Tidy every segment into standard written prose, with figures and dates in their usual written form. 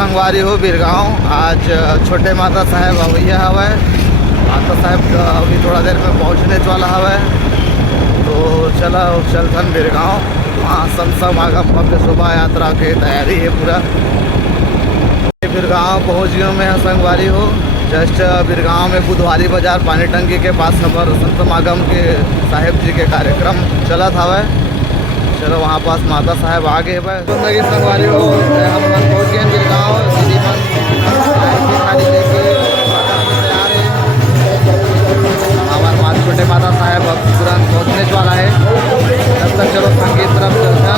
संगवारी हो बिरगांव। आज छोटे माता साहेब अवैया हवा। माता साहेब का अभी थोड़ा देर में पहुंचने वाला हवा। तो चला चलथन बिरगांव, वहाँ संत समागम भव्य शोभा यात्रा की तैयारी है पूरा। बिरगांव पहुँच गए मैं संगवारी हो। जस्ट बिरगांव में बुधवारी बाजार पानी टंकी के पास हमारे संत समागम के साहेब जी के कार्यक्रम चला था। चलो वहाँ पास माता साहेब आ गए भाई जिंदगी संगवारी हो। हम मन पहुँच गए बिरगांव। दीदी मन खाली लेके तैयार है। हमारे माता छोटे माता साहेब अब तुरंत पहुँचने वाला है। तब तक चलो संगीत तरफ चलते।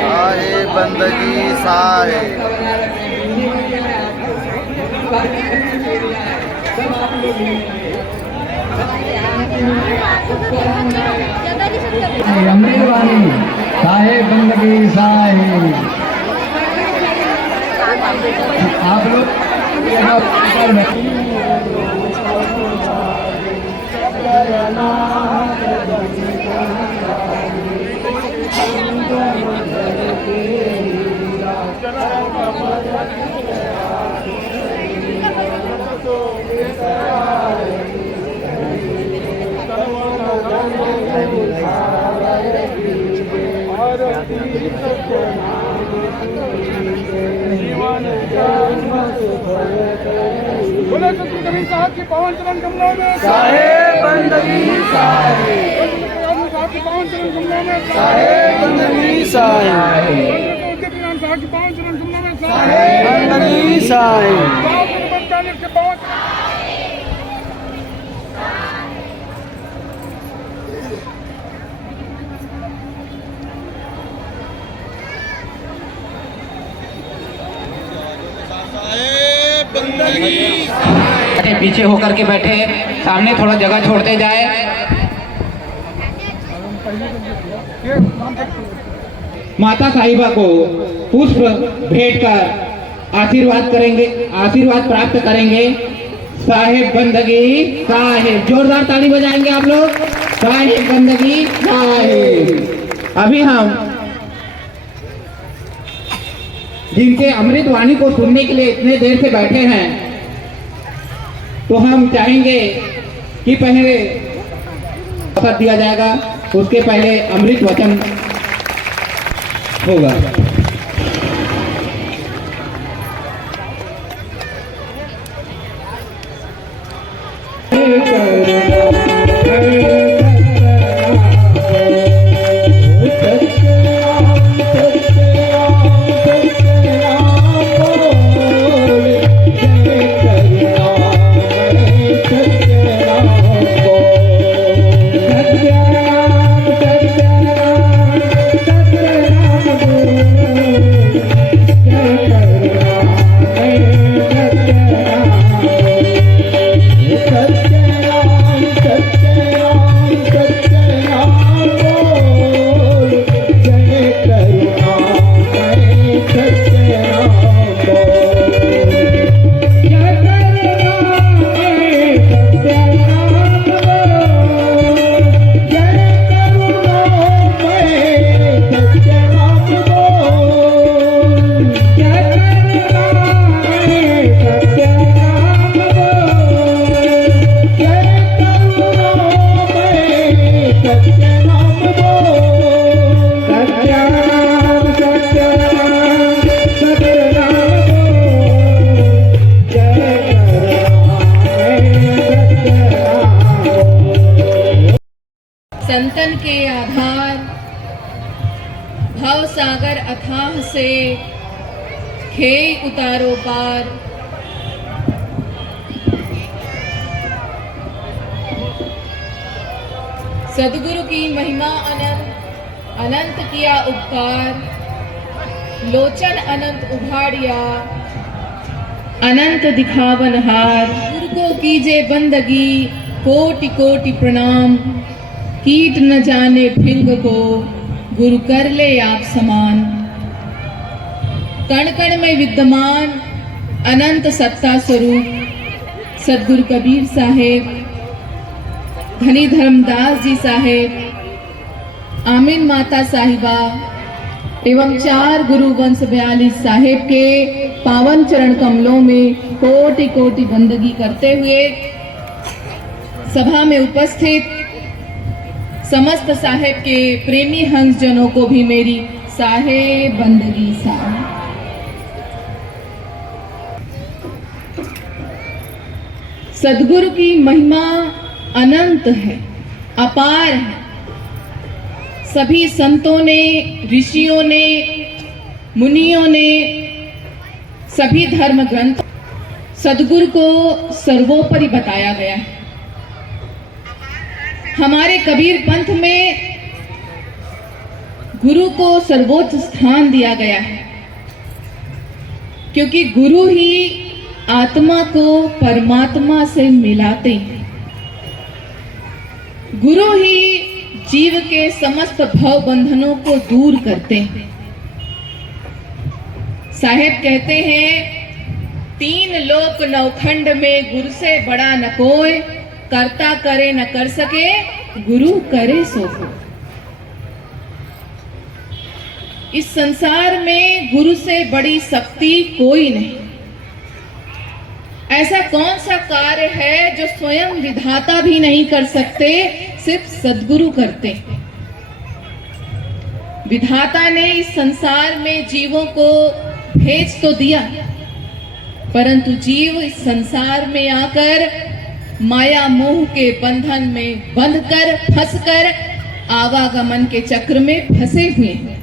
साहे बंदगी साहे। अमृत वाणी साहे बंदगी साहे। आप लोग बोले तो कबीर साहब की पावन चरण कमलों में साहे बंदगी साहे। साहब की पावन चरण कमलों में साहे बंदगी साहे। साहब की पावन चरण कमलों में साहे बंदगी साहे। के पावन पीछे होकर के बैठे, सामने थोड़ा जगह छोड़ते जाए। माता साहिबा को पुष्प भेंट कर आशीर्वाद करेंगे, आशीर्वाद प्राप्त करेंगे। साहेब बंदगी साहेब, जोरदार ताली बजाएंगे आप लोग। साहेब बंदगी साहेब। अभी हम जिनके अमृत वाणी को सुनने के लिए इतने देर से बैठे हैं, तो हम चाहेंगे कि पहले अवसर दिया जाएगा, उसके पहले अमृत वचन होगा। संतन के आधार भव सागर अथाह से खेई उतारो पार। सदगुरु की महिमा अनंत, अनंत किया उपकार। लोचन अनंत उभाड़िया, अनंत दिखावन हार। गुरु को कीजे बंदगी, कोटि कोटि प्रणाम। कीट न जाने भिंग को, गुरु कर ले आप समान। कण कण में विद्यमान, अनंत सत्ता स्वरूप। सदगुरु कबीर साहेब, धनी धर्मदास जी साहेब, आमीन माता साहिबा एवं 4 गुरु वंश 42 साहेब के पावन चरण कमलों में कोटि कोटि बंदगी करते हुए सभा में उपस्थित समस्त साहेब के प्रेमी हंस जनों को भी मेरी साहेब बंदगी साहेब। सदगुरु की महिमा अनंत है, अपार है। सभी संतों ने, ऋषियों ने, मुनियों ने, सभी धर्म ग्रंथ सदगुरु को सर्वोपरि बताया गया है। हमारे कबीर पंथ में गुरु को सर्वोच्च स्थान दिया गया है, क्योंकि गुरु ही आत्मा को परमात्मा से मिलाते हैं। गुरु ही जीव के समस्त भव बंधनों को दूर करते हैं। साहेब कहते हैं, 3 लोक नवखंड में गुरु से बड़ा न कोई, करता करे न कर सके, गुरु करे सो कोई। इस संसार में गुरु से बड़ी शक्ति कोई नहीं। ऐसा कौन सा कार्य है जो स्वयं विधाता भी नहीं कर सकते, सिर्फ सद्गुरु करते हैं। विधाता ने इस संसार में जीवों को भेज तो दिया, परंतु जीव इस संसार में आकर माया मोह के बंधन में बंधकर फंसकर आवागमन के चक्र में फंसे हुए हैं,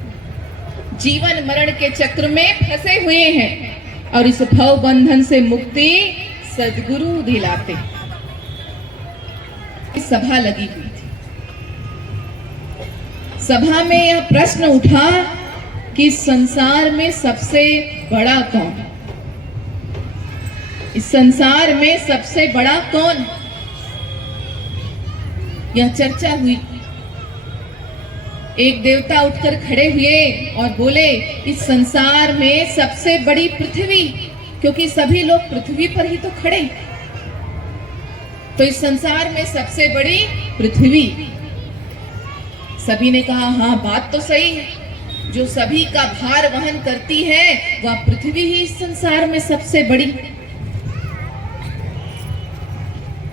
जीवन मरण के चक्र में फंसे हुए हैं। और इस भव बंधन से मुक्ति सद्गुरु दिलाते। सभा लगी हुई थी। सभा में यह प्रश्न उठा कि संसार में सबसे बड़ा कौन है? इस संसार में सबसे बड़ा कौन है? यह चर्चा हुई। एक देवता उठकर खड़े हुए और बोले, इस संसार में सबसे बड़ी पृथ्वी, क्योंकि सभी लोग पृथ्वी पर ही तो खड़े, तो इस संसार में सबसे बड़ी पृथ्वी। सभी ने कहा, हाँ बात तो सही है, जो सभी का भार वहन करती है वह पृथ्वी ही इस संसार में सबसे बड़ी।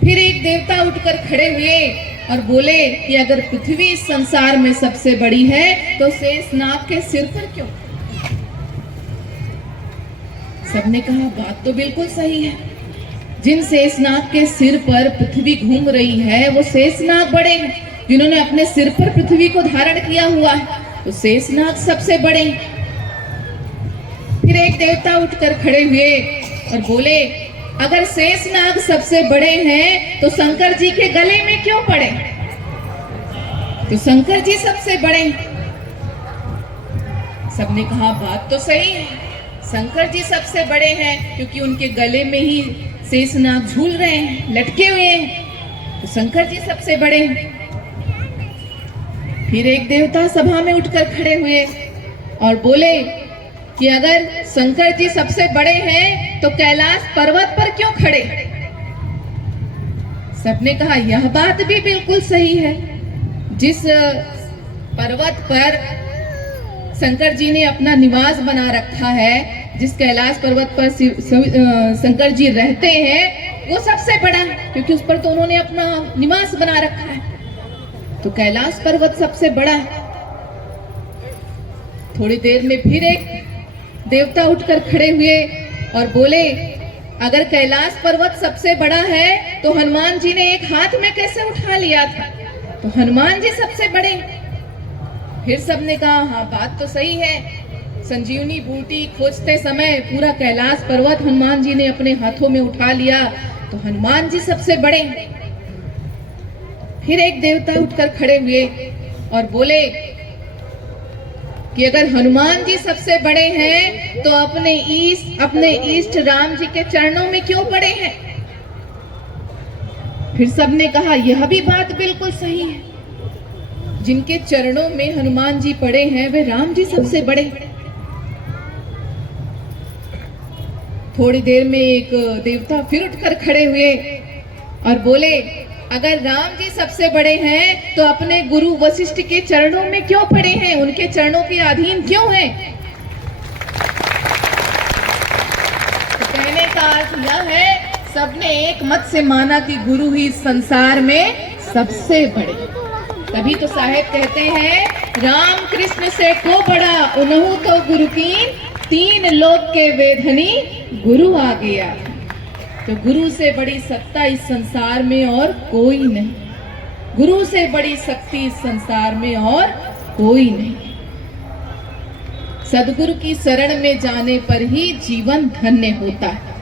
फिर एक देवता उठकर खड़े हुए और बोले कि अगर पृथ्वी इस संसार में सबसे बड़ी है तो शेषनाग के सिर पर क्यों? सबने कहा, बात तो बिल्कुल सही है। जिन शेषनाग के सिर पर पृथ्वी घूम रही है वो शेषनाग बड़े हैं। जिन्होंने अपने सिर पर पृथ्वी को धारण किया हुआ है तो शेषनाग सबसे बड़े हैं। फिर एक देवता उठकर खड़े हुए और बोले, अगर शेषनाग सबसे बड़े हैं तो शंकर जी के गले में क्यों पड़े? तो शंकर जी सबसे बड़े। सबने कहा, बात तो सही है, शंकर जी सबसे बड़े हैं, क्योंकि उनके गले में ही शेषनाग झूल रहे हैं, लटके हुए हैं, तो शंकर जी सबसे बड़े हैं। फिर एक देवता सभा में उठकर खड़े हुए और बोले कि अगर शंकर जी सबसे बड़े हैं तो कैलाश पर्वत पर क्यों खड़े? सबने कहा, यह बात भी बिल्कुल सही है। जिस पर्वत पर शंकर जी ने अपना निवास बना रखा है, जिस कैलाश पर्वत पर शंकर जी रहते हैं, वो सबसे बड़ा है, क्योंकि उस पर तो उन्होंने अपना निवास बना रखा है, तो कैलाश पर्वत सबसे बड़ा है। थोड़ी देर में फिर एक देवता उठकर खड़े हुए और बोले, अगर कैलाश पर्वत सबसे बड़ा है तो हनुमान जी ने एक हाथ में कैसे उठा लिया था? तो हनुमान जी सबसे बड़े। फिर सबने कहा, हाँ बात तो सही है, संजीवनी बूटी खोजते समय पूरा कैलाश पर्वत हनुमान जी ने अपने हाथों में उठा लिया, तो हनुमान जी सबसे बड़े। फिर एक देवता उठकर खड़े हुए और बोले कि अगर हनुमान जी सबसे बड़े हैं तो अपने इष्ट राम जी के चरणों में क्यों पड़े हैं? फिर सबने कहा, यह भी बात बिल्कुल सही है, जिनके चरणों में हनुमान जी पड़े हैं वे राम जी सबसे बड़े। थोड़ी देर में एक देवता फिर उठकर खड़े हुए और बोले, अगर राम जी सबसे बड़े हैं तो अपने गुरु वशिष्ठ के चरणों में क्यों पड़े हैं? उनके चरणों के अधीन क्यों हैं? तो कहने का अर्थ यह है, सबने एक मत से माना कि गुरु ही इस संसार में सबसे बड़े। तभी तो साहेब कहते हैं, राम कृष्ण से को बड़ा उन्हु तो गुरु कीन, 3 लोक के वेधनी गुरु आ गया। तो गुरु से बड़ी सत्ता इस संसार में और कोई नहीं, गुरु से बड़ी शक्ति इस संसार में और कोई नहीं। सदगुरु की शरण में जाने पर ही जीवन धन्य होता है।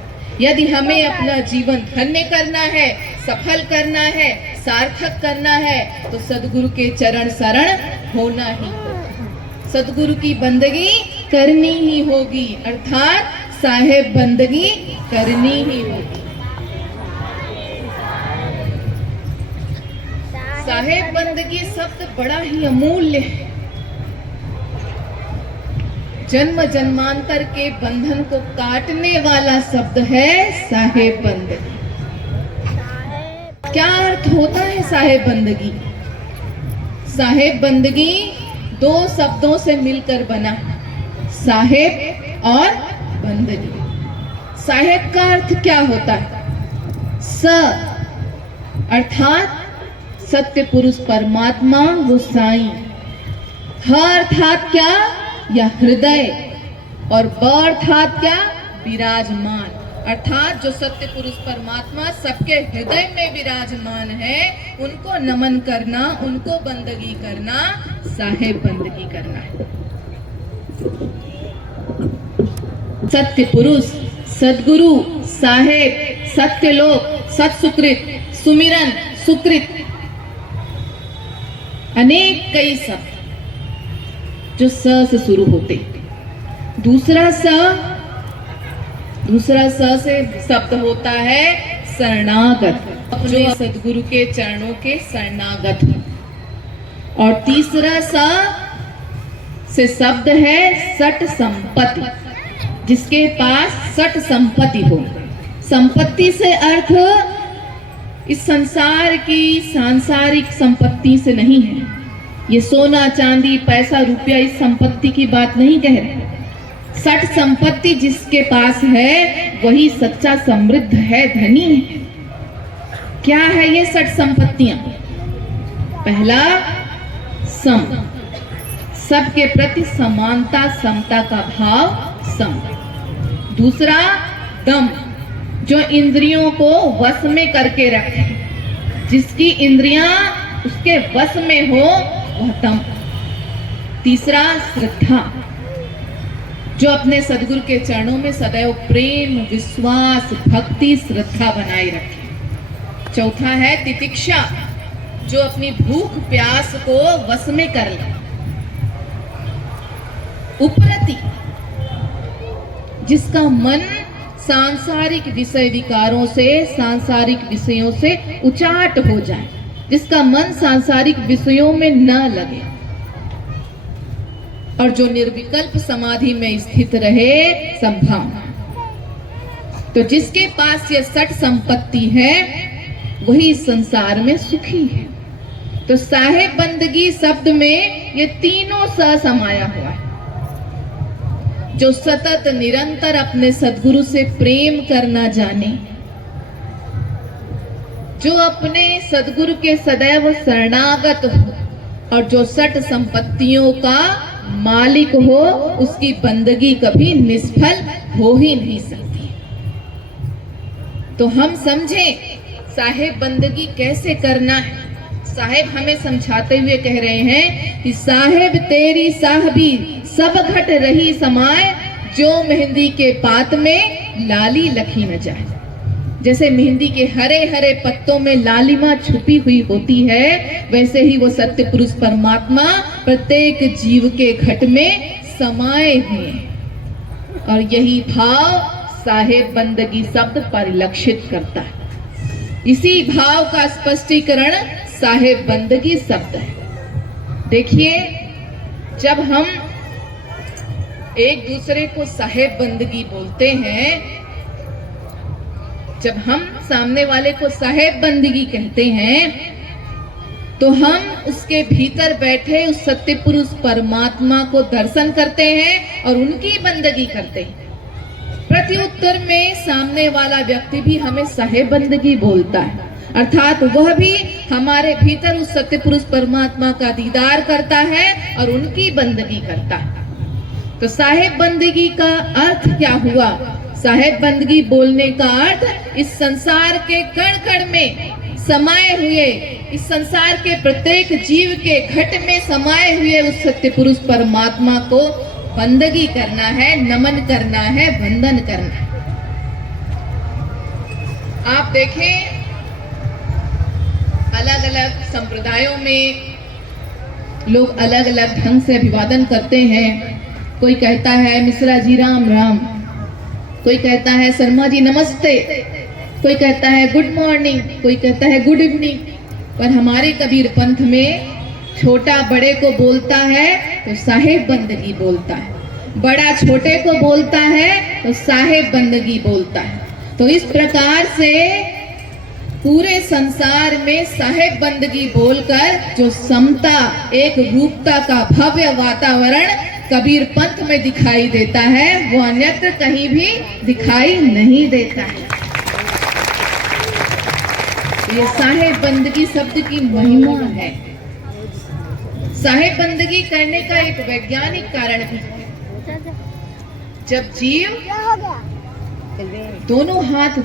यदि हमें अपना जीवन धन्य करना है, सफल करना है, सार्थक करना है, तो सदगुरु के चरण शरण होना ही होगा। सदगुरु की बंदगी करनी ही होगी, अर्थात साहेब बंदगी करनी ही होगी। साहेब बंदगी शब्द बड़ा ही अमूल्य है। जन्म जन्मांतर के बंधन को काटने वाला शब्द है साहेब बंदगी। क्या अर्थ होता है साहेब बंदगी? साहेब बंदगी दो शब्दों से मिलकर बना, साहेब और बंदगी। साहेब का अर्थ क्या होता है? स अर्थात सत्य पुरुष परमात्मा वो साईं। ह अर्थात क्या? या हृदय। और ब अर्थात क्या? विराजमान। अर्थात जो सत्य पुरुष परमात्मा सबके हृदय में विराजमान है, उनको नमन करना, उनको बंदगी करना, साहेब बंदगी करना है। सत्य पुरुष, सदगुरु, साहेब, सत्यलोक, सत्सुकृत, सुमिरन, सुकृत, अनेक कई शब्द जो स से शुरू होते। दूसरा स से शब्द होता है शरणागत, जो सदगुरु के चरणों के शरणागत हो। और तीसरा स से शब्द है सट संपत्ति, जिसके पास सट संपत्ति हो। संपत्ति से अर्थ इस संसार की सांसारिक संपत्ति से नहीं है। ये सोना चांदी पैसा रुपया इस संपत्ति की बात नहीं कह रहे। सट संपत्ति जिसके पास है वही सच्चा समृद्ध है, धनी है। क्या है ये सट संपत्तियां? पहला सम, सबके प्रति समानता समता का भाव सम। दूसरा दम, जो इंद्रियों को वश में करके रखे, जिसकी इंद्रियां उसके वश में हो वह दम। तीसरा श्रद्धा, जो अपने सदगुरु के चरणों में सदैव प्रेम विश्वास भक्ति श्रद्धा बनाए रखे। चौथा है तितिक्षा, जो अपनी भूख प्यास को वश में कर ले। उपरति, जिसका मन सांसारिक विषय विकारों से, सांसारिक विषयों से उचाट हो जाए, जिसका मन सांसारिक विषयों में न लगे और जो निर्विकल्प समाधि में स्थित रहे, संभावना। तो जिसके पास ये सट संपत्ति है वही इस संसार में सुखी है। तो साहेब बंदगी शब्द में ये तीनों स समाया हुआ है। जो सतत निरंतर अपने सदगुरु से प्रेम करना जाने, जो अपने सदगुरु के सदैव शरणागत हो और जो सट संपत्तियों का मालिक हो, उसकी बंदगी कभी निष्फल हो ही नहीं सकती। तो हम समझें साहेब बंदगी कैसे करना है। साहेब हमें समझाते हुए कह रहे हैं कि साहेब तेरी साहबी सब घट रही समाए, जो मेहंदी के पात में लाली लखी न जाए। जैसे मेहंदी के हरे हरे पत्तों में लालिमा छुपी हुई होती है, वैसे ही वो सत्य पुरुष परमात्मा प्रत्येक जीव के घट में समाये हुए हैं। और यही भाव साहेब बंदगी शब्द परिलक्षित करता है। इसी भाव का स्पष्टीकरण साहेब बंदगी शब्द है। देखिए, जब हम एक दूसरे को साहेब बंदगी बोलते हैं, जब हम सामने वाले को साहेब बंदगी कहते हैं, तो हम उसके भीतर बैठे उस सत्य पुरुष परमात्मा को दर्शन करते हैं और उनकी बंदगी करते हैं। प्रत्युत्तर में सामने वाला व्यक्ति भी हमें साहेब बंदगी बोलता है, अर्थात वह भी हमारे भीतर उस सत्य पुरुष परमात्मा का दीदार करता है और उनकी बंदगी करता है। तो साहेब बंदगी का अर्थ क्या हुआ? साहेब बंदगी बोलने का अर्थ इस संसार के कण कण में समाये हुए, इस संसार के प्रत्येक जीव के घट में समाये हुए उस सत्य पुरुष परमात्मा को बंदगी करना है, नमन करना है, वंदन करना है। आप देखें अलग अलग संप्रदायों में लोग अलग अलग ढंग से अभिवादन करते हैं। कोई कहता है मिश्रा जी राम राम, कोई कहता है शर्मा जी नमस्ते, कोई कहता है गुड मॉर्निंग, कोई कहता है गुड इवनिंग। पर हमारे कबीर पंथ में छोटा बड़े को बोलता है तो साहेब बंदगी बोलता है, बड़ा छोटे को बोलता है तो साहेब बंदगी बोलता है। तो इस प्रकार से पूरे संसार में साहेब बंदगी बोलकर जो समता, एक रूपता का भव्य वातावरण कबीर पंथ में दिखाई देता है, वो अन्यत्र कहीं भी दिखाई नहीं देता है। ये साहेब बंदगी शब्द की महिमा है। साहेब बंदगी करने का एक वैज्ञानिक कारण भी है। जब जीव दोनों हाथ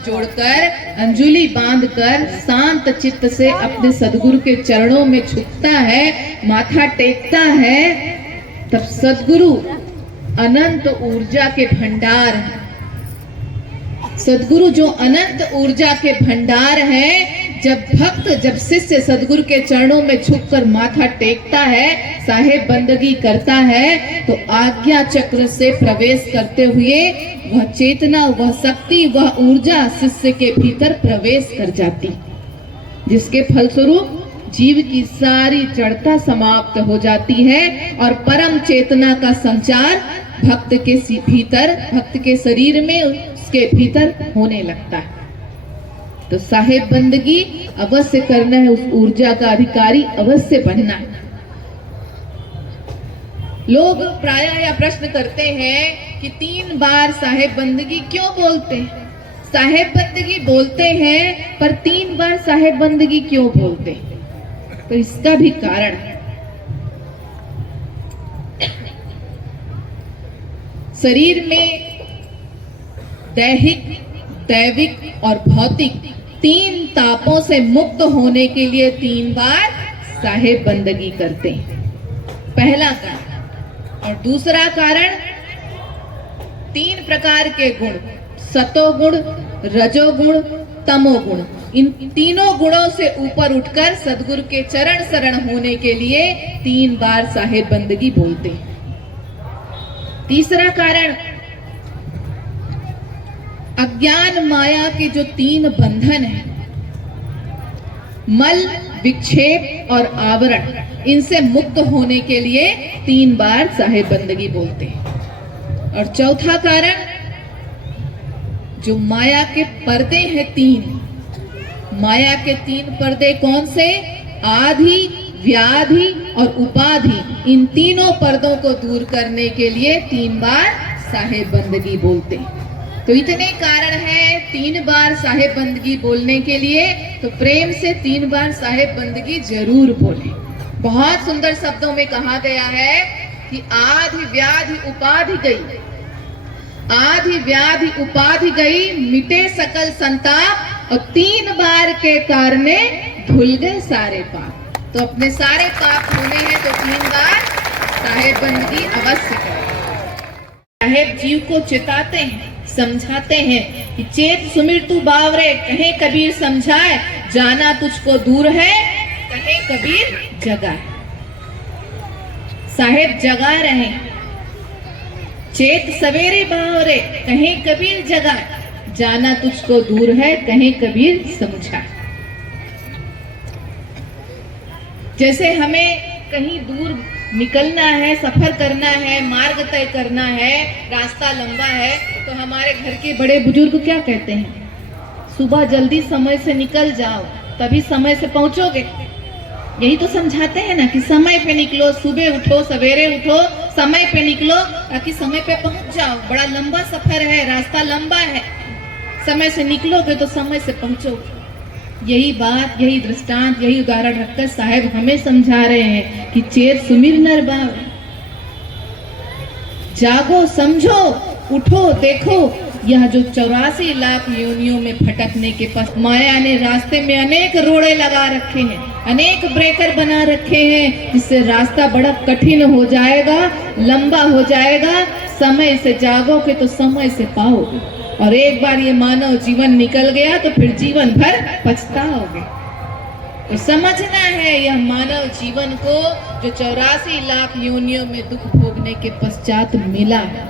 जोड़कर अंजुलि बांधकर शांत चित्त से अपने सद्गुरु के चरणों में झुकता है, माथा टेकता है, तब सद्गुरु अनंत ऊर्जा के भंडार हैं। सद्गुरु जो अनंत ऊर्जा के भंडार हैं, जब शिष्य सद्गुरु के चरणों में झुककर माथा टेकता है, साहेब बंदगी करता है, तो आज्ञा चक्र से प्रवेश करते हुए वह चेतना, वह शक्ति, वह ऊर्जा शिष्य के भीतर प्रवेश कर जाती, जिसके फलस्वरूप जीव की सारी जड़ता समाप्त हो जाती है और परम चेतना का संचार भक्त के भीतर, भक्त के शरीर में, उसके भीतर होने लगता है। तो साहेब बंदगी अवश्य करना है, उस ऊर्जा का अधिकारी अवश्य बनना है। लोग प्रायः यह प्रश्न करते हैं कि 3 बार साहेब बंदगी क्यों बोलते हैं? साहेब बंदगी बोलते हैं पर 3 बार साहेब बंदगी क्यों बोलते हैं? तो इसका भी कारण है। शरीर में दैहिक, दैविक और भौतिक 3 तापों से मुक्त होने के लिए 3 बार साहेब बंदगी करते हैं, पहला कारण। और दूसरा कारण 3 प्रकार के गुण, सतोगुण, रजोगुण, तमोगुण, इन तीनों गुणों से ऊपर उठकर सद्गुरु के चरण शरण होने के लिए 3 बार साहेब बंदगी बोलते हैं। तीसरा कारण अज्ञान माया के जो 3 बंधन हैं, मल, विक्षेप और आवरण, इनसे मुक्त होने के लिए 3 बार साहेब बंदगी बोलते हैं। और चौथा कारण जो माया के पर्दे हैं 3, माया के 3 पर्दे कौन से? आधि, व्याधि और उपाधि, इन तीनों पर्दों को दूर करने के लिए 3 बार साहेब बंदगी बोलते हैं। तो इतने कारण हैं 3 बार साहेब बंदगी बोलने के लिए, तो प्रेम से 3 बार साहेब बंदगी जरूर बोलें। बहुत सुंदर शब्दों में कहा गया है कि आधि व्याधि उपाधि गई, आधि व्याधि उपाधि गई, मिटे सकल संताप, और 3 बार के कारणे धुल गए सारे पाप। तो अपने सारे पाप धोने हैं तो 3 बार साहेब बंदगी अवश्य करें। साहेब जीव को चिताते हैं, समझाते हैं कि चेत सुमिर तू बावरे, कहे कबीर समझाए, जाना तुझको दूर है, कहे कबीर जगा है। साहेब जगा रहे, चेत सवेरे बावरे, कहे कबीर जगा, जाना तुझको दूर है, कहे कबीर समझाए। जैसे हमें कहीं दूर निकलना है, सफर करना है, मार्ग तय करना है, रास्ता लंबा है, तो हमारे घर के बड़े बुजुर्ग क्या कहते हैं? सुबह जल्दी समय से निकल जाओ, तभी समय से पहुंचोगे। यही तो समझाते हैं ना कि समय पे निकलो, सुबह उठो, सवेरे उठो, समय पे निकलो ताकि समय पे पहुंच जाओ। बड़ा लंबा सफर है, रास्ता लंबा है, समय से निकलोगे तो समय से पहुंचोगे। यही बात, यही दृष्टांत, यही उदाहरण रखकर साहेब हमें समझा रहे हैं कि चेत सुमिर नर बावरे, जागो, समझो, उठो, देखो। यह जो 84 लाख योनियों में भटकने के पास माया ने रास्ते में अनेक रोड़े लगा रखे हैं, अनेक ब्रेकर बना रखे हैं, जिससे रास्ता बड़ा कठिन हो जाएगा, लंबा हो जाएगा। समय से जागोगे तो समय से पाओगे। और एक बार ये मानव जीवन निकल गया तो फिर जीवन भर पछताओगे। तो समझना है यह मानव जीवन को जो 84 लाख योनियों में दुख भोगने के पश्चात मिला है,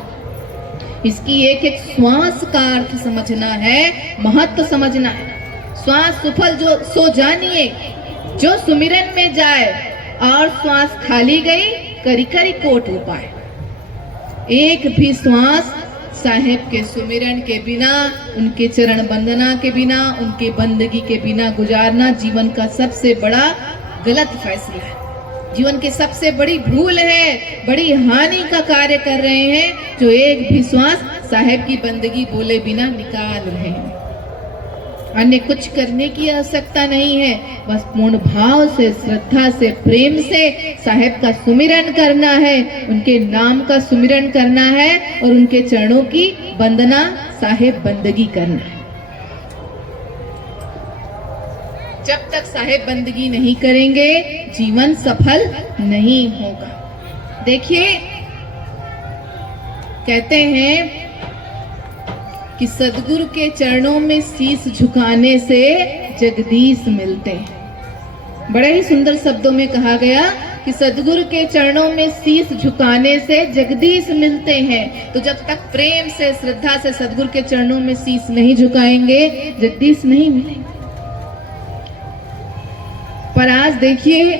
इसकी एक एक श्वास का अर्थ समझना है, महत्व समझना है। श्वास सुफल जो सो जानिए, जो सुमिरन में जाए और श्वास खाली गई करी करी कोट उपाय। एक भी श्वास साहेब के सुमिरन के बिना, उनके चरण वंदना के बिना, उनके बंदगी के बिना गुजारना जीवन का सबसे बड़ा गलत फैसला है, जीवन की सबसे बड़ी भूल है, बड़ी हानि का कार्य कर रहे हैं जो एक भी श्वास साहेब की बंदगी बोले बिना निकाल रहे हैं। अन्य कुछ करने की आवश्यकता नहीं है, बस पूर्ण भाव से, श्रद्धा से, प्रेम से साहेब का सुमिरन करना है, उनके नाम का सुमिरन करना है और उनके चरणों की वंदना, साहेब बंदगी करना है। जब तक साहेब बंदगी नहीं करेंगे जीवन सफल नहीं होगा। देखिए कहते हैं कि सदगुरु के चरणों में शीश झुकाने से जगदीश मिलते हैं। बड़े ही सुंदर शब्दों में कहा गया कि सदगुरु के चरणों में शीश झुकाने से जगदीश मिलते हैं। तो जब तक प्रेम से, श्रद्धा से सदगुरु के चरणों में शीश नहीं झुकाएंगे जगदीश नहीं मिलेंगे। पर आज देखिए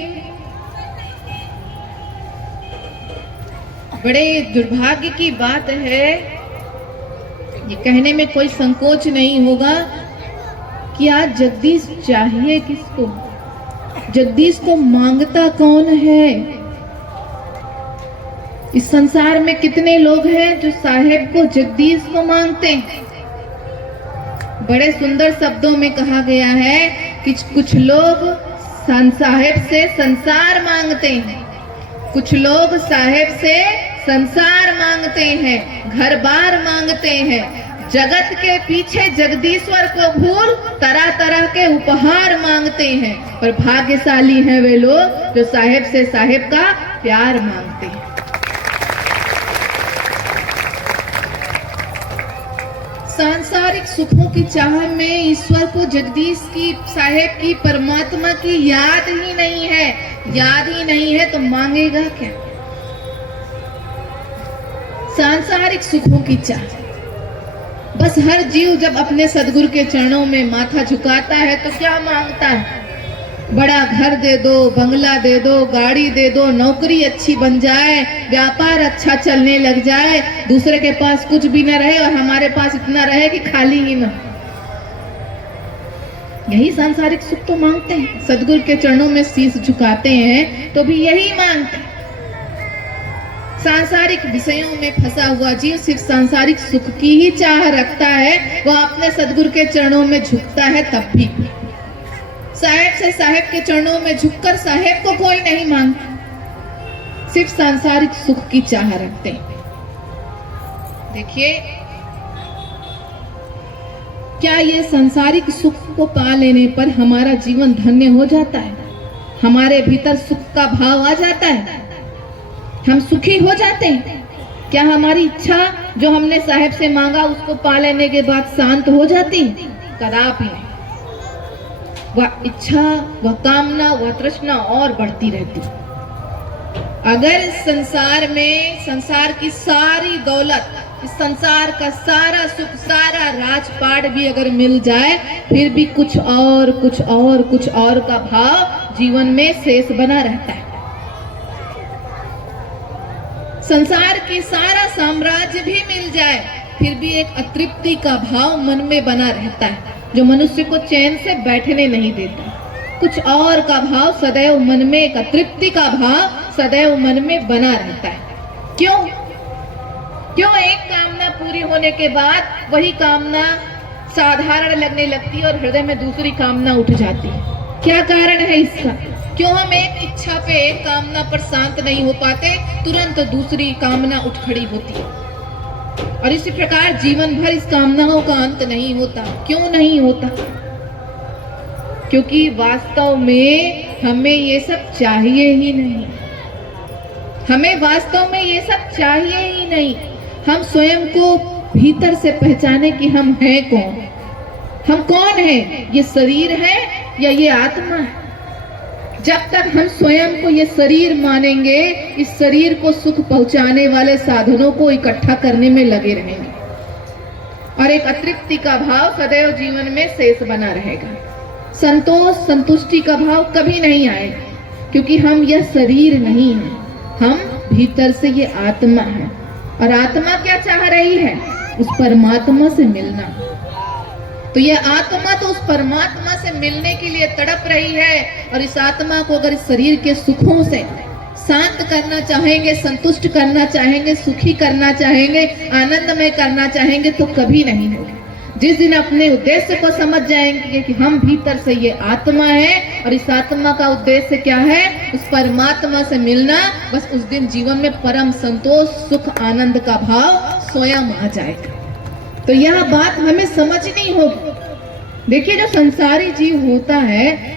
बड़े दुर्भाग्य की बात है, ये कहने में कोई संकोच नहीं होगा कि आज जगदीश चाहिए किसको, जगदीश को मांगता कौन है। इस संसार में कितने लोग हैं जो साहेब को, जगदीश को मांगते हैं। बड़े सुंदर शब्दों में कहा गया है कि कुछ लोग साहेब से संसार मांगते हैं, कुछ लोग साहेब से संसार मांगते हैं, घर बार मांगते हैं, जगत के पीछे जगदीश्वर को भूल तरह तरह के उपहार मांगते हैं। पर भाग्यशाली हैं वे लोग जो साहेब से साहेब का प्यार मांगते हैं। सांसारिक सुखों की चाह में ईश्वर को, जगदीश की, साहेब की, परमात्मा की याद ही नहीं है। याद ही नहीं है तो मांगेगा क्या? सांसारिक सुखों की चाह, बस हर जीव जब अपने सदगुरु के चरणों में माथा झुकाता है तो क्या मांगता है? बड़ा घर दे दो, बंगला दे दो, गाड़ी दे दो, नौकरी अच्छी बन जाए, व्यापार अच्छा चलने लग जाए, दूसरे के पास कुछ भी न रहे और हमारे पास इतना रहे कि खाली ही न। यही सांसारिक सुख तो मांगते हैं। सदगुरु के चरणों में शीश झुकाते हैं तो भी यही मांगते हैं। सांसारिक विषयों में फंसा हुआ जीव सिर्फ सांसारिक सुख की ही चाह रखता है, वह अपने सदगुरु के चरणों में झुकता है तब भी। साहेब से साहेब के चरणों में झुककर साहेब को कोई नहीं मांगता, सिर्फ सांसारिक सुख की चाह रखते हैं। देखिए क्या ये सांसारिक सुख को पा लेने पर हमारा जीवन धन्य हो जाता है? हमारे भीतर सुख का भाव आ जाता है, हम सुखी हो जाते हैं? क्या हमारी इच्छा जो हमने साहेब से मांगा उसको पा लेने के बाद शांत हो जाती है? कदापि नहीं। वह इच्छा, वह कामना, वह तृष्णा और बढ़ती रहती है। अगर इस संसार में संसार की सारी दौलत, इस संसार का सारा सुख, सारा राजपाट भी अगर मिल जाए फिर भी कुछ और कुछ और कुछ और का भाव जीवन में शेष बना रहता है। संसार की सारा साम्राज्य भी मिल जाए फिर भी एक अतृप्ति का भाव मन में बना रहता है जो मनुष्य को चैन से बैठने नहीं देता। कुछ और का भाव सदैव मन में, एक अतृप्ति का भाव सदैव मन में बना रहता है। क्यों? क्यों एक कामना पूरी होने के बाद वही कामना साधारण लगने लगती है और हृदय में दूसरी कामना उठ जाती है? क्या कारण है इसका? क्यों हम एक इच्छा पे, एक कामना पर शांत नहीं हो पाते, तुरंत दूसरी कामना उठ खड़ी होती है। और इसी प्रकार जीवन भर इस कामनाओं का अंत नहीं होता। क्यों नहीं होता? क्योंकि वास्तव में हमें ये सब चाहिए ही नहीं। हमें वास्तव में ये सब चाहिए ही नहीं। हम स्वयं को भीतर से पहचाने कि हम हैं कौन, हम कौन हैं, ये शरीर है या ये आत्मा है। जब तक हम स्वयं को ये शरीर मानेंगे, इस शरीर को सुख पहुंचाने वाले साधनों को इकट्ठा करने में लगे रहेंगे और एक अतृप्ति का भाव सदैव जीवन में शेष बना रहेगा। संतोष संतुष्टि का भाव कभी नहीं आएगा, क्योंकि हम यह शरीर नहीं है, हम भीतर से ये आत्मा है। और आत्मा क्या चाह रही है? उस परमात्मा से मिलना। तो यह आत्मा तो उस परमात्मा से मिलने के लिए तड़प रही है, और इस आत्मा को अगर इस शरीर के सुखों से शांत करना चाहेंगे, संतुष्ट करना चाहेंगे, सुखी करना चाहेंगे, आनंदमय करना चाहेंगे, तो कभी नहीं होगा। जिस दिन अपने उद्देश्य को समझ जाएंगे कि हम भीतर से ये आत्मा है और इस आत्मा का उद्देश्य क्या है, उस परमात्मा से मिलना, बस उस दिन जीवन में परम संतोष, सुख, आनंद का भाव स्वयं आ जाएगा। तो यह बात हमें समझनी होगी। देखिए, जो संसारी जीव होता है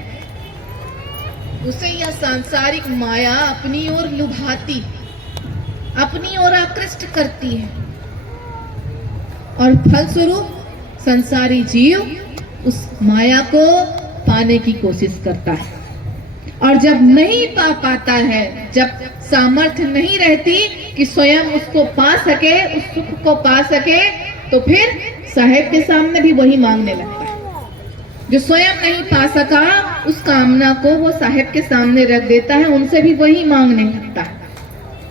उसे यह सांसारिक माया अपनी ओर लुभाती, अपनी ओर आकृष्ट करती है, और फलस्वरूप संसारी जीव उस माया को पाने की कोशिश करता है। और जब नहीं पा पाता है, जब सामर्थ्य नहीं रहती कि स्वयं उसको पा सके, उस सुख को पा सके, तो फिर साहेब के सामने भी वही मांगने लगता है। जो स्वयं नहीं पा सका, उस कामना को वो साहेब के सामने रख देता है, उनसे भी वही मांगने लगता है।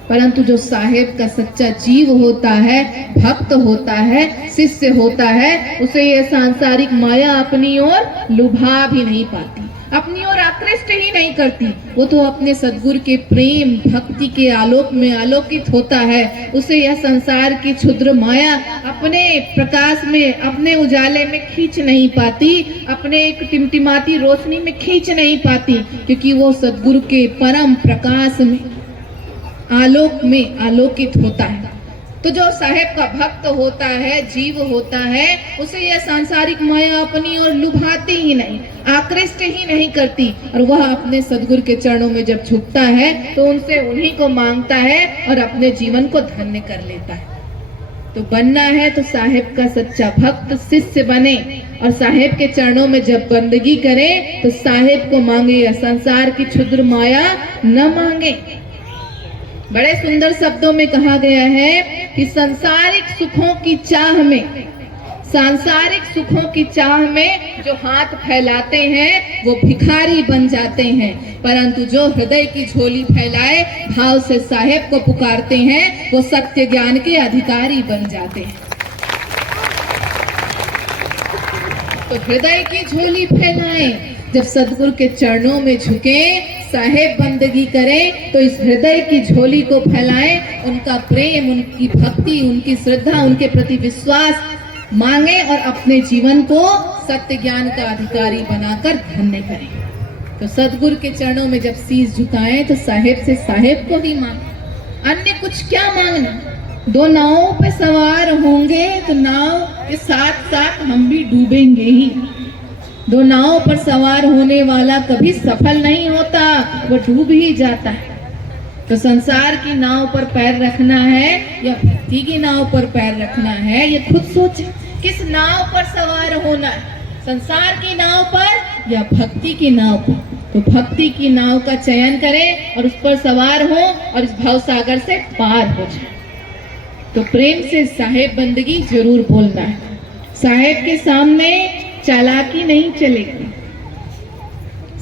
परंतु जो साहेब का सच्चा जीव होता है, भक्त होता है, शिष्य होता है, उसे ये सांसारिक माया अपनी ओर लुभा भी नहीं पाती, अपनी ओर आकृष्ट ही नहीं करती। वो तो अपने सद्गुरु के प्रेम भक्ति के आलोक में आलोकित होता है। उसे यह संसार की क्षुद्र माया अपने प्रकाश में, अपने उजाले में खींच नहीं पाती, अपने एक टिमटिमाती रोशनी में खींच नहीं पाती, क्योंकि वो सद्गुरु के परम प्रकाश में, आलोक में आलोकित होता है। तो जो साहेब का भक्त होता है, जीव होता है, उसे यह सांसारिक माया अपनी ओर लुभाती ही नहीं, आकृष्ट ही नहीं करती, और वह अपने सद्गुरु के चरणों में जब झुकता है तो उनसे उन्हीं को मांगता है और अपने जीवन को धन्य कर लेता है। तो बनना है तो साहेब का सच्चा भक्त शिष्य बने, और साहेब के चरणों में जब बंदगी करे तो साहेब को मांगे, संसार की क्षुद्र माया न मांगे। बड़े सुंदर शब्दों में कहा गया है कि सांसारिक सुखों की चाह में, सांसारिक सुखों की चाह में जो हाथ फैलाते हैं वो भिखारी बन जाते हैं, परंतु जो हृदय की झोली फैलाए, भाव से साहेब को पुकारते हैं, वो सत्य ज्ञान के अधिकारी बन जाते हैं। तो हृदय की झोली फैलाएं, जब सद्गुरु के चरणों में झुके, साहेब बंदगी करें, तो इस हृदय की झोली को फैलाएं, उनका प्रेम, उनकी भक्ति, उनकी श्रद्धा, उनके प्रति विश्वास मांगे और अपने जीवन को सत्य ज्ञान का अधिकारी बनाकर धन्य करें। तो सद्गुरु के चरणों में जब शीश झुकाएं तो साहेब से साहेब को ही मांगे, अन्य कुछ क्या मांगना। दो नावों पे सवार होंगे तो नाव के साथ साथ हम भी डूबेंगे ही। दो नाव पर सवार होने वाला कभी सफल नहीं होता, वो डूब ही जाता है। तो संसार की नाव पर पैर रखना है या भक्ति की नाव पर पैर रखना है, ये खुद सोचे किस नाव पर सवार होना है, संसार की नाव पर या भक्ति की नाव पर। तो भक्ति की नाव का चयन करें और उस पर सवार हो और इस भाव सागर से पार हो जाए। तो प्रेम से साहेब बंदगी जरूर बोलना है। साहेब के सामने चालाकी नहीं चलेगी,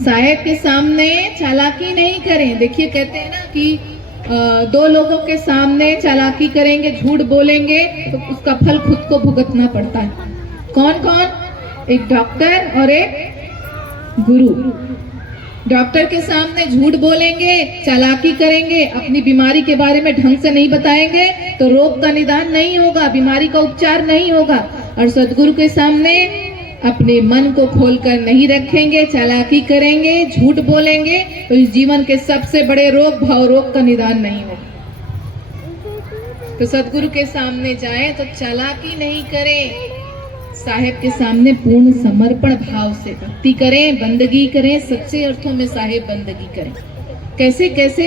साहेब के सामने चालाकी नहीं करें। देखिए, कहते हैं ना कि दो लोगों के सामने चालाकी करेंगे, झूठ बोलेंगे, तो उसका फल खुद को भुगतना पड़ता है। कौन कौन? एक डॉक्टर और एक गुरु। डॉक्टर के सामने झूठ बोलेंगे, चालाकी करेंगे, अपनी बीमारी के बारे में ढंग से नहीं बताएंगे, तो रोग का निदान नहीं होगा, बीमारी का उपचार नहीं होगा। और सद्गुरु के सामने अपने मन को खोलकर नहीं रखेंगे, चालाकी करेंगे, झूठ बोलेंगे, तो इस जीवन के सबसे बड़े रोग, भाव रोग का निदान नहीं होगा। तो सद्गुरु के सामने जाएं तो चालाकी नहीं करें, साहेब के सामने पूर्ण समर्पण भाव से भक्ति करें, बंदगी करें, सच्चे अर्थों में साहेब बंदगी करें। कैसे कैसे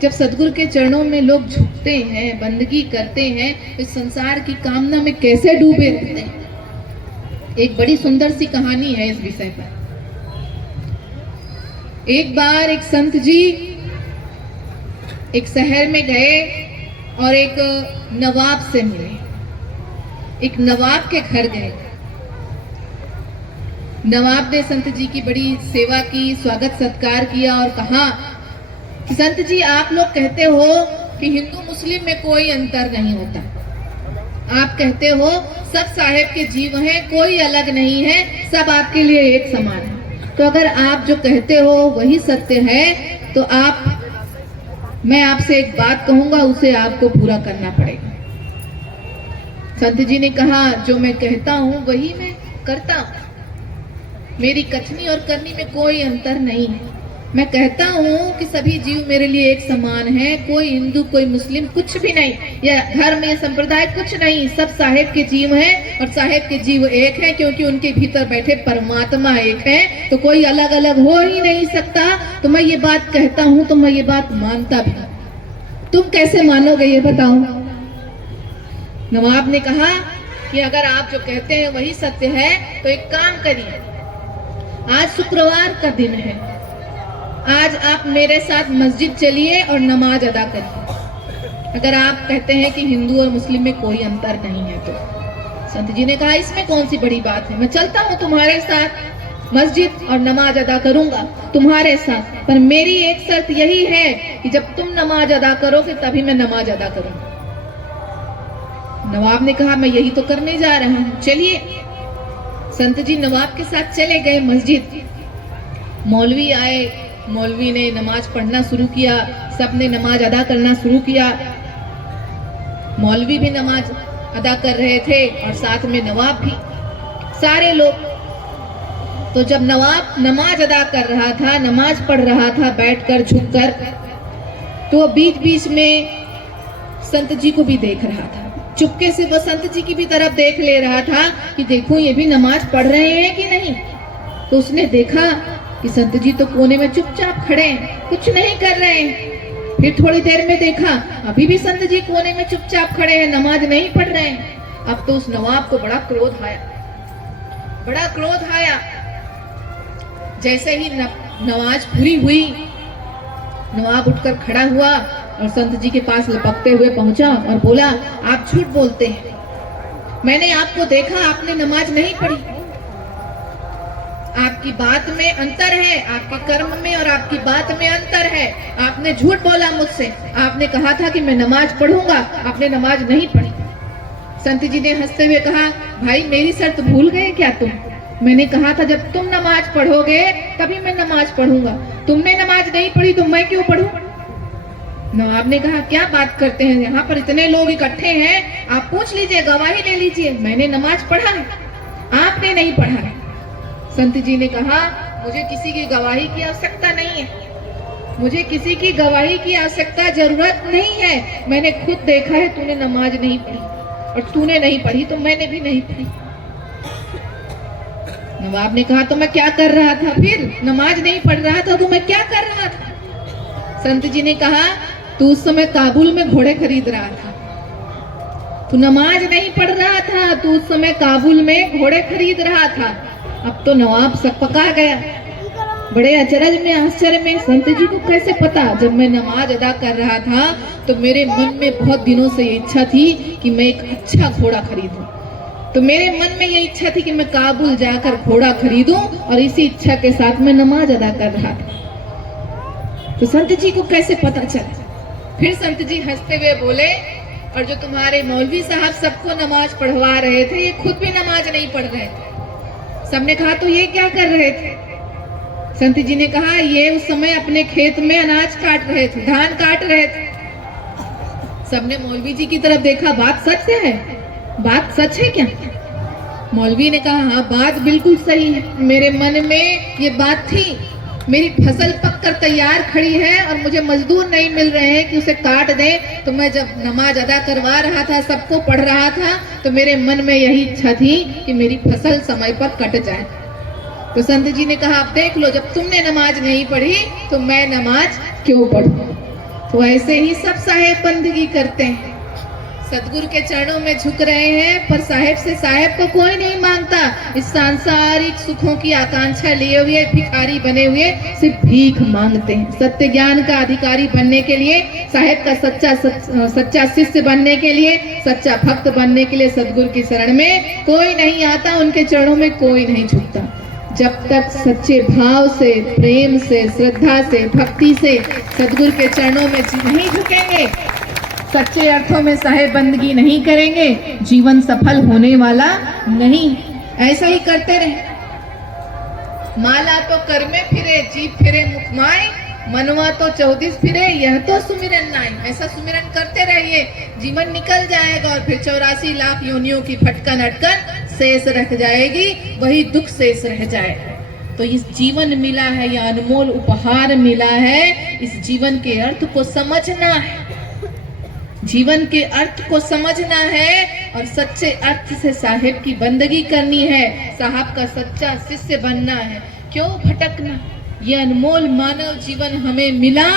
जब सदगुरु के चरणों में लोग झुकते हैं, बंदगी करते हैं, इस संसार की कामना में कैसे डूबे रहते हैं। एक बड़ी सुंदर सी कहानी है इस विषय पर। एक बार एक संत जी एक शहर में गए और एक नवाब से मिले। एक नवाब के घर गए। नवाब ने संत जी की बड़ी सेवा की, स्वागत सत्कार किया और कहा कि संत जी, आप लोग कहते हो कि हिंदू मुस्लिम में कोई अंतर नहीं होता। आप कहते हो सब साहेब के जीव हैं, कोई अलग नहीं है, सब आपके लिए एक समान है। तो अगर आप जो कहते हो वही सत्य है तो मैं आपसे एक बात कहूंगा, उसे आपको पूरा करना पड़ेगा। संत जी ने कहा, जो मैं कहता हूँ वही मैं करता हूँ। मेरी कथनी और करनी में कोई अंतर नहीं है। मैं कहता हूँ कि सभी जीव मेरे लिए एक समान है, कोई हिंदू कोई मुस्लिम कुछ भी नहीं, या धर्म या संप्रदाय कुछ नहीं, सब साहेब के जीव हैं और साहेब के जीव एक हैं, क्योंकि उनके भीतर बैठे परमात्मा एक है, तो कोई अलग अलग हो ही नहीं सकता। तो मैं ये बात कहता हूँ तो मैं ये बात मानता भी। तुम कैसे मानोगे ये बताओ। नवाब ने कहा कि अगर आप जो कहते हैं वही सत्य है तो एक काम करिए, आज शुक्रवार का दिन है, आज आप मेरे साथ मस्जिद चलिए और नमाज अदा करिए। अगर आप कहते हैं कि हिंदू और मुस्लिम में कोई अंतर नहीं है तो। संत जी ने कहा, इसमें कौन सी बड़ी बात है, मैं चलता हूँ तुम्हारे साथ मस्जिद और नमाज अदा करूंगा तुम्हारे साथ, पर मेरी एक शर्त यही है कि जब तुम नमाज अदा करोगे तभी मैं नमाज अदा करूंगा। नवाब ने कहा, मैं यही तो करने जा रहा हूँ, चलिए। संत जी नवाब के साथ चले गए मस्जिद। मौलवी आए, मौलवी ने नमाज पढ़ना शुरू किया, सबने नमाज अदा करना शुरू किया। मौलवी भी नमाज अदा कर रहे थे और साथ में नवाब भी, सारे लोग। तो जब नवाब नमाज अदा कर रहा था, नमाज पढ़ रहा था बैठकर झुककर, तो बीच बीच में संत जी को भी देख रहा था। चुपके से वो संत जी की भी तरफ देख ले रहा था कि देखो ये भी नमाज पढ़ रहे हैं कि नहीं। तो उसने देखा कि संत जी तो कोने में चुपचाप खड़े हैं, कुछ नहीं कर रहे हैं। फिर थोड़ी देर में देखा, अभी भी संत जी कोने में चुपचाप खड़े हैं, नमाज नहीं पढ़ रहे हैं। अब तो उस नवाब को बड़ा क्रोध आया, बड़ा क्रोध आया। जैसे ही नमाज पूरी हुई, नवाब उठकर खड़ा हुआ और संत जी के पास लपकते हुए पहुंचा और बोला, आप झूठ बोलते हैं, मैंने आपको देखा, आपने नमाज नहीं पढ़ी। आपकी बात में अंतर है, आपके कर्म में और आपकी बात में अंतर है। आपने झूठ बोला मुझसे, आपने कहा था कि मैं नमाज पढ़ूंगा, आपने नमाज नहीं पढ़ी। संत जी ने हंसते हुए कहा, भाई मेरी शर्त भूल गए क्या तुम? मैंने कहा था जब तुम नमाज पढ़ोगे तभी मैं नमाज पढ़ूंगा, तुमने नमाज नहीं पढ़ी तो मैं क्यों पढ़ूं? नवाब ने कहा, क्या बात करते हैं, यहाँ पर इतने लोग इकट्ठे हैं, आप पूछ लीजिए, गवाही ले लीजिए, मैंने नमाज पढ़ा है, आपने नहीं पढ़ा है। संत जी ने कहा, मुझे किसी की गवाही की आवश्यकता नहीं है, मुझे किसी की गवाही की आवश्यकता जरूरत नहीं है। मैंने खुद देखा है तूने नमाज नहीं पढ़ी, और तूने नहीं पढ़ी तो मैंने भी नहीं पढ़ी। नवाब ने कहा, तो मैं क्या कर रहा था फिर? नमाज नहीं पढ़ रहा था तो मैं क्या कर रहा था? संत जी ने कहा, तू उस समय काबुल में घोड़े खरीद रहा था, तू नमाज नहीं पढ़ रहा था, तू उस समय काबुल में घोड़े खरीद रहा था। अब तो नवाब सब पका गया, बड़े अचरज में, आश्चर्य में, संत जी को कैसे पता? जब मैं नमाज अदा कर रहा था तो मेरे मन में बहुत दिनों से ये इच्छा थी कि मैं एक अच्छा घोड़ा खरीदूं, तो मेरे मन में ये इच्छा थी कि मैं काबुल जाकर घोड़ा खरीदूं, और इसी इच्छा के साथ मैं नमाज अदा कर रहा था। तो संत जी को कैसे पता चला? फिर संत जी हंसते हुए बोले, और जो तुम्हारे मौलवी साहब सबको नमाज पढ़वा रहे थे, ये खुद भी नमाज नहीं पढ़ रहे थे। सबने कहा, तो ये क्या कर रहे थे? संत जी ने कहा, ये उस समय अपने खेत में अनाज काट रहे थे, धान काट रहे थे। सबने मौलवी जी की तरफ देखा, बात सच है, बात सच है क्या? मौलवी ने कहा, हाँ बात बिल्कुल सही है, मेरे मन में ये बात थी, मेरी फसल पककर तैयार खड़ी है और मुझे मजदूर नहीं मिल रहे हैं कि उसे काट दें। तो मैं जब नमाज अदा करवा रहा था, सबको पढ़ रहा था, तो मेरे मन में यही इच्छा थी कि मेरी फसल समय पर कट जाए। तो संत जी ने कहा, आप देख लो, जब तुमने नमाज नहीं पढ़ी तो मैं नमाज क्यों पढ़ूं? तो ऐसे ही सब साहेब बंदगी करते हैं, सदगुरु के चरणों में झुक रहे हैं, पर साहेब से साहेब को कोई नहीं मांगता। इस सांसारिक सुखों की आकांक्षा लिए हुए भिखारी बने हुए सिर्फ भीख मांगते हैं। सत्य ज्ञान का अधिकारी बनने के लिए, साहेब का सच्चा शिष्य बनने के लिए, सच्चा भक्त बनने के लिए सदगुरु की शरण में कोई नहीं आता, उनके चरणों में कोई नहीं झुकता। जब तक सच्चे भाव से, प्रेम से, श्रद्धा से, भक्ति से सदगुरु के चरणों में नहीं झुकेंगे, सच्चे अर्थों में साहेब बंदगी नहीं करेंगे, जीवन सफल होने वाला नहीं। ऐसा ही करते रहे। माला तो कर में फिरे, जीभ फिरे मुख माय, मनवा तो 34 फिरे, यह तो सुमिरन नाय। ऐसा सुमिरन करते रहिए, जीवन निकल जाएगा और फिर 84 लाख योनियों की भटकन अटकन शेष रह जाएगी, वही दुख शेष रह जाएगा। तो इस जीवन मिला है, यह अनमोल उपहार मिला है, इस जीवन के अर्थ को समझना है, जीवन के अर्थ को समझना है और सच्चे अर्थ से साहेब की बंदगी करनी है, साहब का सच्चा शिष्य बनना है। क्यों भटकना? ये अनमोल मानव जीवन हमें मिला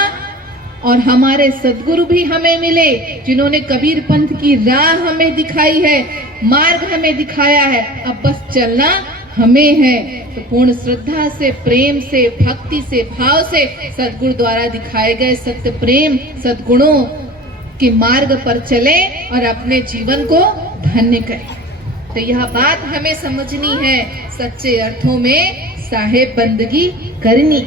और हमारे सदगुरु भी हमें मिले, जिन्होंने कबीर पंथ की राह हमें दिखाई है, मार्ग हमें दिखाया है। अब बस चलना हमें है। तो पूर्ण श्रद्धा से, प्रेम से, भक्ति से, भाव से सदगुरु द्वारा दिखाए गए सत्य प्रेम सदगुणों के मार्ग पर चले और अपने जीवन को धन्य करें। तो यह बात हमें समझनी है, सच्चे अर्थों में साहेब बंदगी करनी,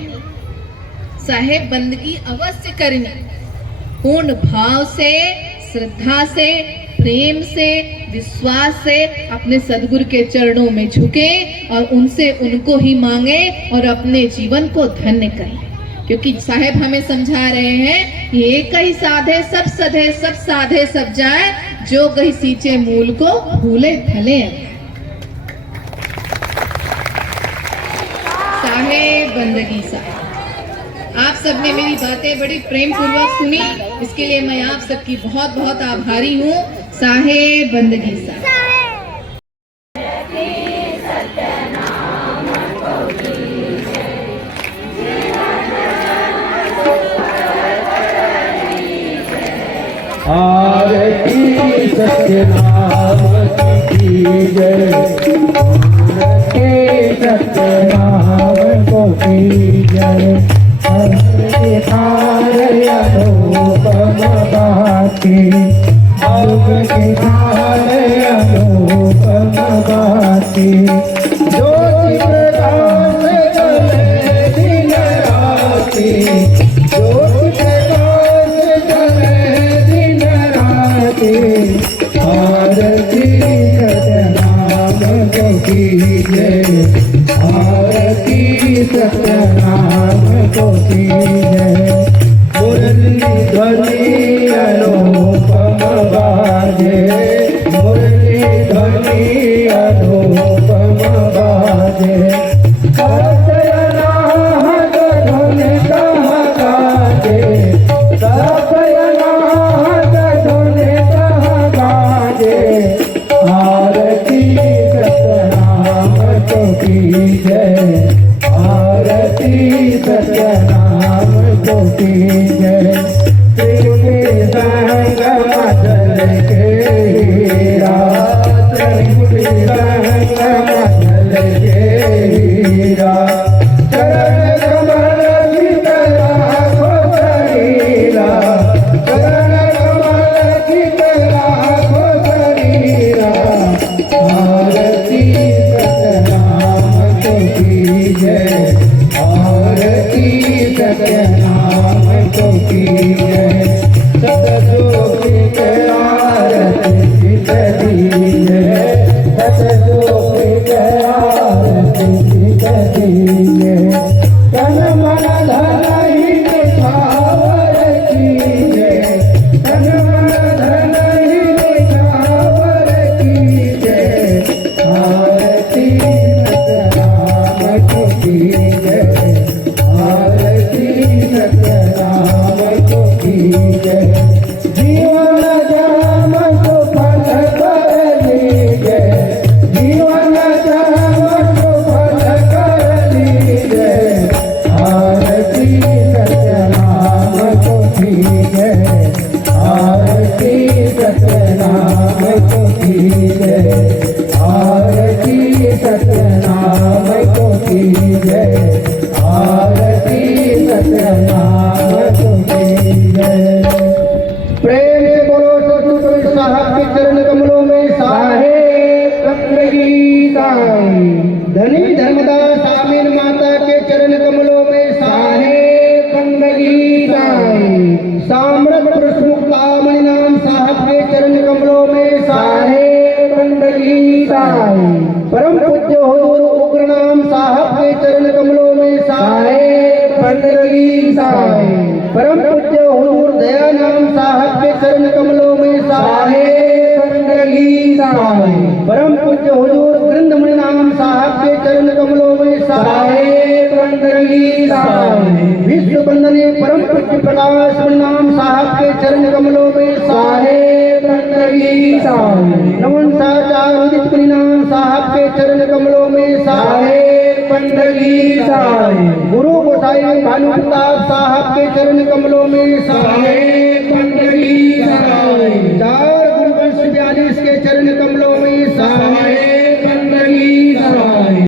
साहेब बंदगी अवश्य करनी, पूर्ण भाव से, श्रद्धा से, प्रेम से, विश्वास से अपने सदगुरु के चरणों में झुके और उनसे उनको ही मांगे और अपने जीवन को धन्य करें। क्योंकि साहेब हमें समझा रहे हैं, एक ही साधे सब सधे, सब साधे सब जाए, जो गई सींचे मूल को भूले भले। साहेब बंदगी साहेब। आप सबने मेरी बातें बड़ी प्रेम पूर्वक सुनी, इसके लिए मैं आप सबकी बहुत बहुत आभारी हूँ। साहेब बंदगी साहेब। आरती सत्यनाम की जय, सत्यनाम को की जय। अनुपम बाती, अनुपम बाती, ज्योति प्रकाश चले दिन राती, ज्योति प्रकाश चले दिन राती। आरती सत्यनाम को की जय, आरती सत्यनाम को की जय। मुरली ध्वनि अनुपम बाजे, मुरली ध्वनि अनुपम बाजे। सत्यनाथ धुन कहाँ गाजे, सत्यनाथ धुन कहाँ गाजे। आरती सत्यनाम को की जय, आरती सत्यनाम को की जय। त्रिपुटी संग मदन के हीरा, त्रिपुटी संग मदन के हीरा। चरण कमल शीतला को शरीरा, चरण कमल शीतला को शरीरा। आरती सत्यनाम को की जय, आरती सत्यनाम को की जय। सतजोगी के आरती दीजिए, सतजोगी के आरती दीजिए। तन मन धन ही निछावर कीजिए, तन मन धन ही निछावर कीजिए। आरती सत्यनाम को की जय, आरती सत्यनाम को की जय। जीवन जाम को फल कर लीजिए, जीवन जाम को फल कर लीजिए। आरती सत्यनाम को की जय। की जय आरती सतनाम की जय। प्रेम से बोलो सतगुरु कबीर साहब के चरण कमलों में साहेब बंदगी साईं। धनी धर्मदास आमीन माता के चरण कमलों में साहेब बंदगी साईं। साम्राट पुरुष मुक्तामणि नाम साहब के चरण कमलों में साहेब बंदगी साईं। परम पूज्य हुजूर उग्र नाम साहब के चरण कमलों में साहेब बंदगी साईं। परम पूज्य हुजूर दया नाम साहब के चरण कमलों में साहेब बंदगी साईं। परम पूज्य हुजूर ग्रंथमुनि नाम साहब के चरण कमलों में साहेब बंदगी साईं। विश्व वंदनीय परम पूज्य प्रकाश मुनि नाम साहब के चरण कमलों में साहेब बंदगी साईं। नमन साचार उदित मुनि नाम साहब के चरण कमलों में साहेब बंदगी साईं। गुरु गोसाई भानु प्रताप साहब के चरण कमलों में साहेब बंदगी साईं। चार गुरुवंश 42 के चरण